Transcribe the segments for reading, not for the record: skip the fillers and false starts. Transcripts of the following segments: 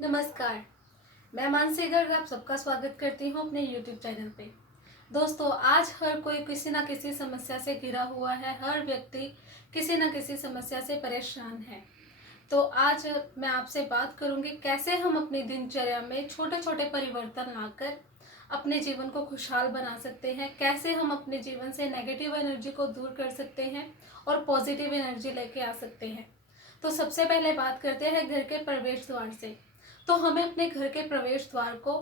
नमस्कार। मैं मानसी गर्ग आप सबका स्वागत करती हूँ अपने YouTube चैनल पे। दोस्तों, आज हर कोई किसी ना किसी समस्या से घिरा हुआ है। हर व्यक्ति किसी ना किसी समस्या से परेशान है। तो आज मैं आपसे बात करूंगी कैसे हम अपनी दिनचर्या में छोटे छोटे परिवर्तन लाकर अपने जीवन को खुशहाल बना सकते हैं, कैसे हम अपने जीवन से नेगेटिव एनर्जी को दूर कर सकते हैं और पॉजिटिव एनर्जी लेके आ सकते हैं। तो सबसे पहले बात करते हैं घर के प्रवेश द्वार से। तो हमें अपने घर के प्रवेश द्वार को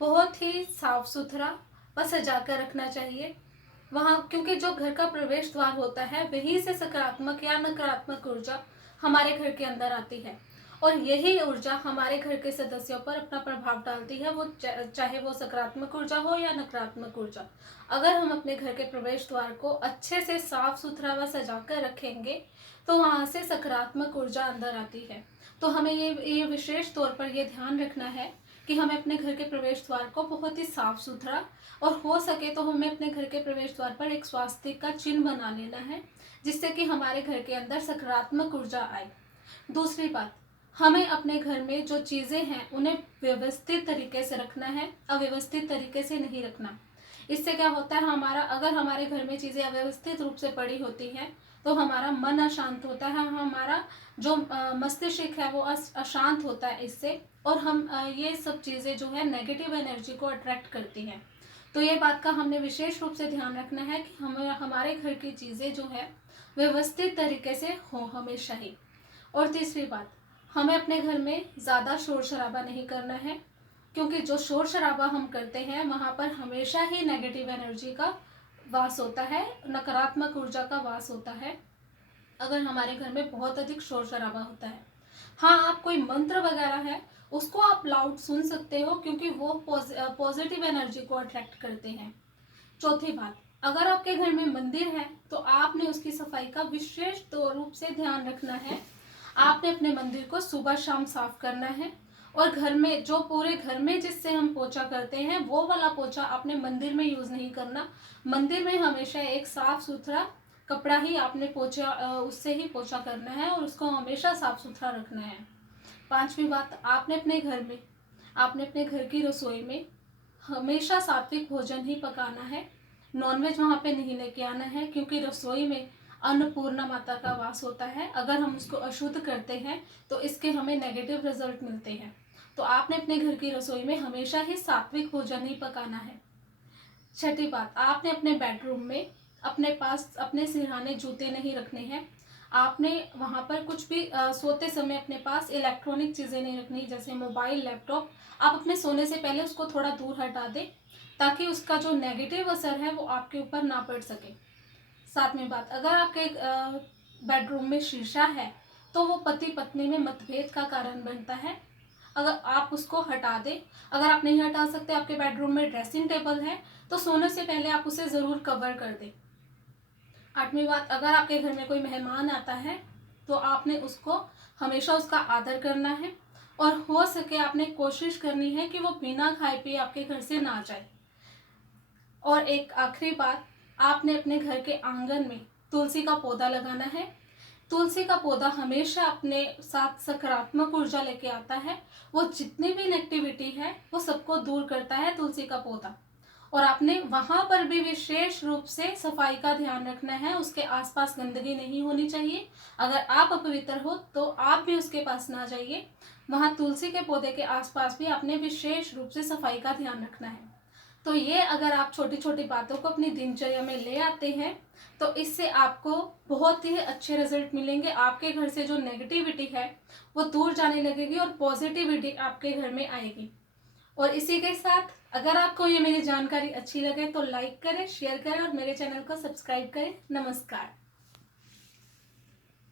बहुत ही साफ सुथरा व सजा कर रखना चाहिए वहाँ, क्योंकि जो घर का प्रवेश द्वार होता है वहीं से सकारात्मक या नकारात्मक ऊर्जा हमारे घर के अंदर आती है और यही ऊर्जा हमारे घर के सदस्यों पर अपना प्रभाव डालती है, वो चाहे वो सकारात्मक ऊर्जा हो या नकारात्मक ऊर्जा। अगर हम अपने घर के प्रवेश द्वार को अच्छे से साफ सुथरा व सजा कर रखेंगे तो वहाँ से सकारात्मक ऊर्जा अंदर आती है। तो हमें ये विशेष तौर पर ये ध्यान रखना है कि हमें अपने घर के प्रवेश द्वार को बहुत ही साफ सुथरा और हो सके तो हमें अपने घर के प्रवेश द्वार पर एक स्वास्तिक का चिन्ह बना लेना है, जिससे कि हमारे घर के अंदर सकारात्मक ऊर्जा आए। दूसरी बात, हमें अपने घर में जो चीज़ें हैं उन्हें व्यवस्थित तरीके से रखना है, अव्यवस्थित तरीके से नहीं रखना। इससे क्या होता है, अगर हमारे घर में चीज़ें अव्यवस्थित रूप से पड़ी होती हैं तो हमारा मन अशांत होता है, हमारा जो मस्तिष्क है वो अशांत होता है इससे, और हम ये सब चीज़ें जो है नेगेटिव एनर्जी को अट्रैक्ट करती हैं। तो ये बात का हमने विशेष रूप से ध्यान रखना है कि हमारे घर की चीज़ें जो है व्यवस्थित तरीके से हो हमेशा ही। और तीसरी बात, हमें अपने घर में ज़्यादा शोर शराबा नहीं करना है, क्योंकि जो शोर शराबा हम करते हैं वहाँ पर हमेशा ही नेगेटिव एनर्जी का वास होता है, नकारात्मक ऊर्जा का वास होता है अगर हमारे घर में बहुत अधिक शोर शराबा होता है। हाँ, आप कोई मंत्र वगैरह है उसको आप लाउड सुन सकते हो, क्योंकि वो पॉजिटिव एनर्जी को अट्रैक्ट करते हैं। चौथी बात, अगर आपके घर में मंदिर है तो आपने उसकी सफाई का विशेष रूप से ध्यान रखना है। आपने अपने मंदिर को सुबह शाम साफ करना है, और घर में जो पूरे घर में जिससे हम पोछा करते हैं वो वाला पोछा आपने मंदिर में यूज नहीं करना। मंदिर में हमेशा एक साफ सुथरा कपड़ा ही आपने पोछा उससे ही पोछा करना है और उसको हमेशा साफ सुथरा रखना है। पांचवी बात, आपने अपने घर की रसोई में हमेशा सात्विक भोजन ही पकाना है। नॉनवेज वहाँ पे नहीं लेके आना है, क्योंकि रसोई में अन्नपूर्णा माता का वास होता है। अगर हम उसको अशुद्ध करते हैं तो इसके हमें नेगेटिव रिजल्ट मिलते हैं। तो आपने अपने घर की रसोई में हमेशा ही सात्विक भोजन ही पकाना है। छठी बात, आपने अपने बेडरूम में अपने पास अपने सिरहाने जूते नहीं रखने हैं। आपने वहाँ पर कुछ भी सोते समय अपने पास इलेक्ट्रॉनिक चीज़ें नहीं रखनी, जैसे मोबाइल, लैपटॉप। आप अपने सोने से पहले उसको थोड़ा दूर हटा दें, ताकि उसका जो नेगेटिव असर है वो आपके ऊपर ना पड़ सके। सातवीं बात, अगर आपके बेडरूम में शीशा है तो वो पति पत्नी में मतभेद का कारण बनता है। अगर आप उसको हटा दें, अगर आप नहीं हटा सकते, आपके बेडरूम में ड्रेसिंग टेबल है तो सोने से पहले आप उसे ज़रूर कवर कर दें। आठवीं बात, अगर आपके घर में कोई मेहमान आता है तो आपने उसको हमेशा उसका आदर करना है, और हो सके आपने कोशिश करनी है कि वो बिना खाए पिए आपके घर से ना जाए। और एक आखिरी बात, आपने अपने घर के आंगन में तुलसी का पौधा लगाना है। तुलसी का पौधा हमेशा अपने साथ सकारात्मक ऊर्जा लेके आता है। वो जितनी भी नेगेटिविटी है वो सबको दूर करता है तुलसी का पौधा। और आपने वहां पर भी विशेष रूप से सफाई का ध्यान रखना है, उसके आसपास गंदगी नहीं होनी चाहिए। अगर आप अपवित्र हो तो आप भी उसके पास ना जाइए। वहां तुलसी के पौधे के आसपास भी आपने विशेष रूप से सफाई का ध्यान रखना है। तो ये अगर आप छोटी छोटी बातों को अपनी दिनचर्या में ले आते हैं तो इससे आपको बहुत ही अच्छे रिजल्ट मिलेंगे। आपके घर से जो नेगेटिविटी है वो दूर जाने लगेगी और पॉजिटिविटी आपके घर में आएगी। और इसी के साथ अगर आपको ये मेरी जानकारी अच्छी लगे तो लाइक करें, शेयर करें और मेरे चैनल को सब्सक्राइब करें। नमस्कार।